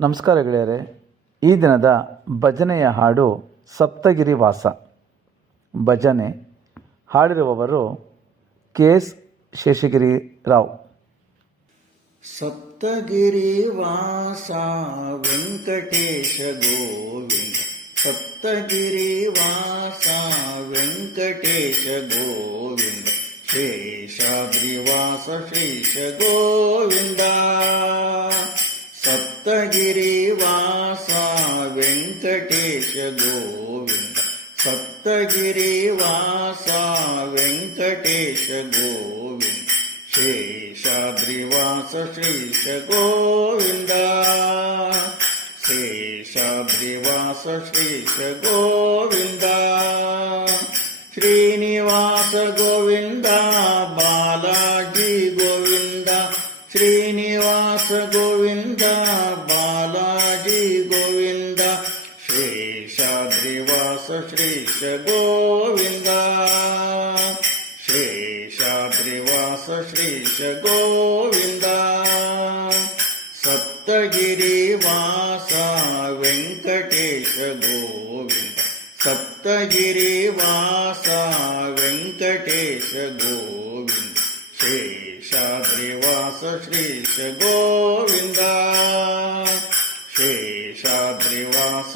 ನಮಸ್ಕಾರ ಗೆಳೆಯರೆ, ಈ ದಿನದ ಭಜನೆಯ ಹಾಡು ಸಪ್ತಗಿರಿ ವಾಸ. ಭಜನೆ ಹಾಡಿರುವವರು ಕೆ ಎಸ್ ಶೇಷಗಿರಿ ರಾವ್. ಸಪ್ತಗಿರಿ ವಾಸ, ವೆಂಕಟೇಶ ಗೋವಿಂದ. ಸಪ್ತಗಿರಿ ವಾಸ, ವೆಂಕಟೇಶ ಗೋವಿಂದ. ಶೇಷಾದ್ರಿವಾಸ, ಶೇಷ ಗೋವಿಂದ. సప్తగిరివాస వెంకటేశ గోవింద సప్తగిరివాస వెంకటేశ గోవింద శేషాద్రివాస శేష గోవింద శేషాద్రివాస శేష గోవింద శ్రీనివాస గోవింద బాలాజీ గోవింద శ్రీనివాస గోవింద श्रीश गोविन्दा शेषाद्रिवास श्रीश गोविन्दा सप्तगिरिवास वेङ्कटेश गोविन्द सप्तगिरिवास वेङ्कटेश गोविन्द शेषाद्रिवास श्रीश गोविन्द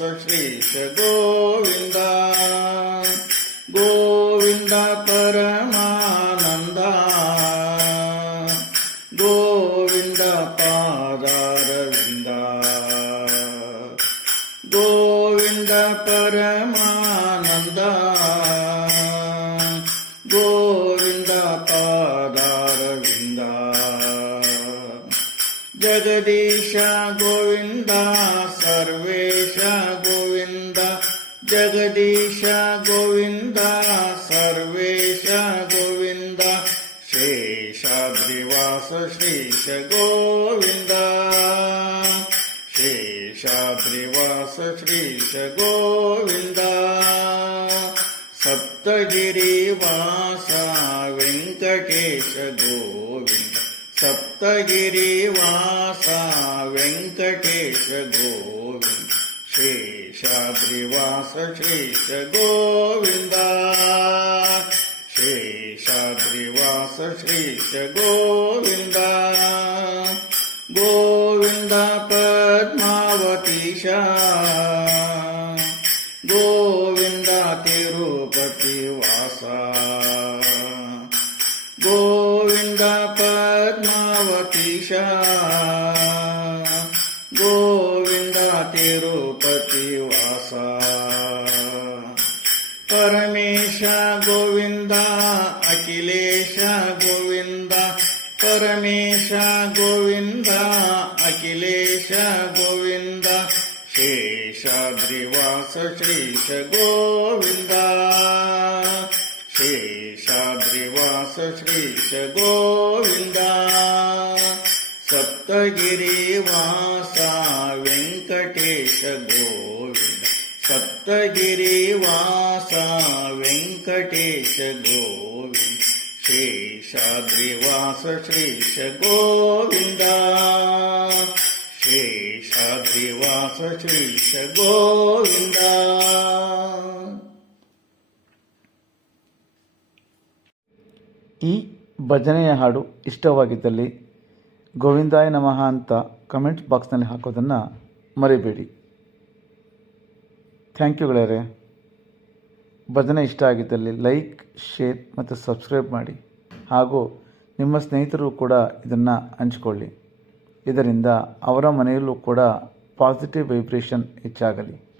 ಗೋವಿಂದ ಶೇಷಾದ್ರಿವಾಸ ಶ್ರೀಶ ಗೋವಿಂದ ಗೋವಿಂದ ಪರಮಾನಂದ ಗೋವಿಂದ ಪಾದಾರವಿಂದ ಗೋವಿಂದ ಪರಮಾನಂದ ಗೋವಿಂದ ಪಾದಾರವಿಂದ ಜಗದೀಶ ಗೋವಿಂದ ಸರ್ವೇಶ ಗೋವಿಂದ ಜಗದೀಶ ಗೋವಿಂದ, ಸರ್ವೇಶ ಗೋವಿಂದ ಶೇಷಾದ್ರಿವಾಸ ಶ್ರೀಶ ಗೋವಿಂದ. ಶೇಷಾದ್ರಿವಾಸ ಶ್ರೀಶ ಗೋವಿಂದ. ಸಪ್ತಗಿರಿವಾಸ ವೆಂಕಟೇಶ ಗೋವಿಂದ. ಸಪ್ತಗಿರಿವಾಸ ವೆಂಕಟೇಶ ಗೋವಿಂದ. शेषाद्रिवास शेष गोविंदा शेषाद्रिवास शेष गोविंदा गोविन्दा पद्मावतीशा। गोविन्दा तिरुपतिवासा गोविन्दा पद्मावतीशा। गोविन्दा तिरु గణపతి వాస పరమేశ గోవింద అఖిలేశ గోవింద పరమేశ గోవింద అఖిలేశ గోవింద శేషాద్రివాస శేష గోవింద శేషాద్రివాస శేష గోవింద సప్తగిరి వాస వెంకటే ವೆಂಕಟೇಶ ಗೋವಿಂದ ಸಪ್ತಗಿರಿವಾಸ ವೆಂಕಟೇಶ ಗೋವಿಂದ ಶೇಷಾದ್ರಿವಾಸ ಶ್ರೀಶ ಗೋವಿಂದ ಶೇಷಾದ್ರಿವಾಸ ಶ್ರೀಶ ಗೋವಿಂದ. ಈ ಭಜನೆಯ ಹಾಡು ಇಷ್ಟವಾಗಿದ್ದಲ್ಲಿ ಗೋವಿಂದಾಯ ನಮಃ ಅಂತ ಕಮೆಂಟ್ ಬಾಕ್ಸ್ನಲ್ಲಿ ಹಾಕೋದನ್ನು ಮರಿಬೇಡಿ. ಥ್ಯಾಂಕ್ ಯು ಗೆಳೆಯರೆ ಭಜನೆ ಇಷ್ಟ ಆಗಿದ್ದಲ್ಲಿ ಲೈಕ್ ಶೇರ್ ಮತ್ತು ಸಬ್ಸ್ಕ್ರೈಬ್ ಮಾಡಿ. ಹಾಗೂ ನಿಮ್ಮ ಸ್ನೇಹಿತರು ಕೂಡ ಇದನ್ನು ಹಂಚಿಕೊಳ್ಳಿ. ಇದರಿಂದ ಅವರ ಮನೆಯಲ್ಲೂ ಕೂಡ ಪಾಸಿಟಿವ್ ವೈಬ್ರೇಷನ್ ಹೆಚ್ಚಾಗಲಿ.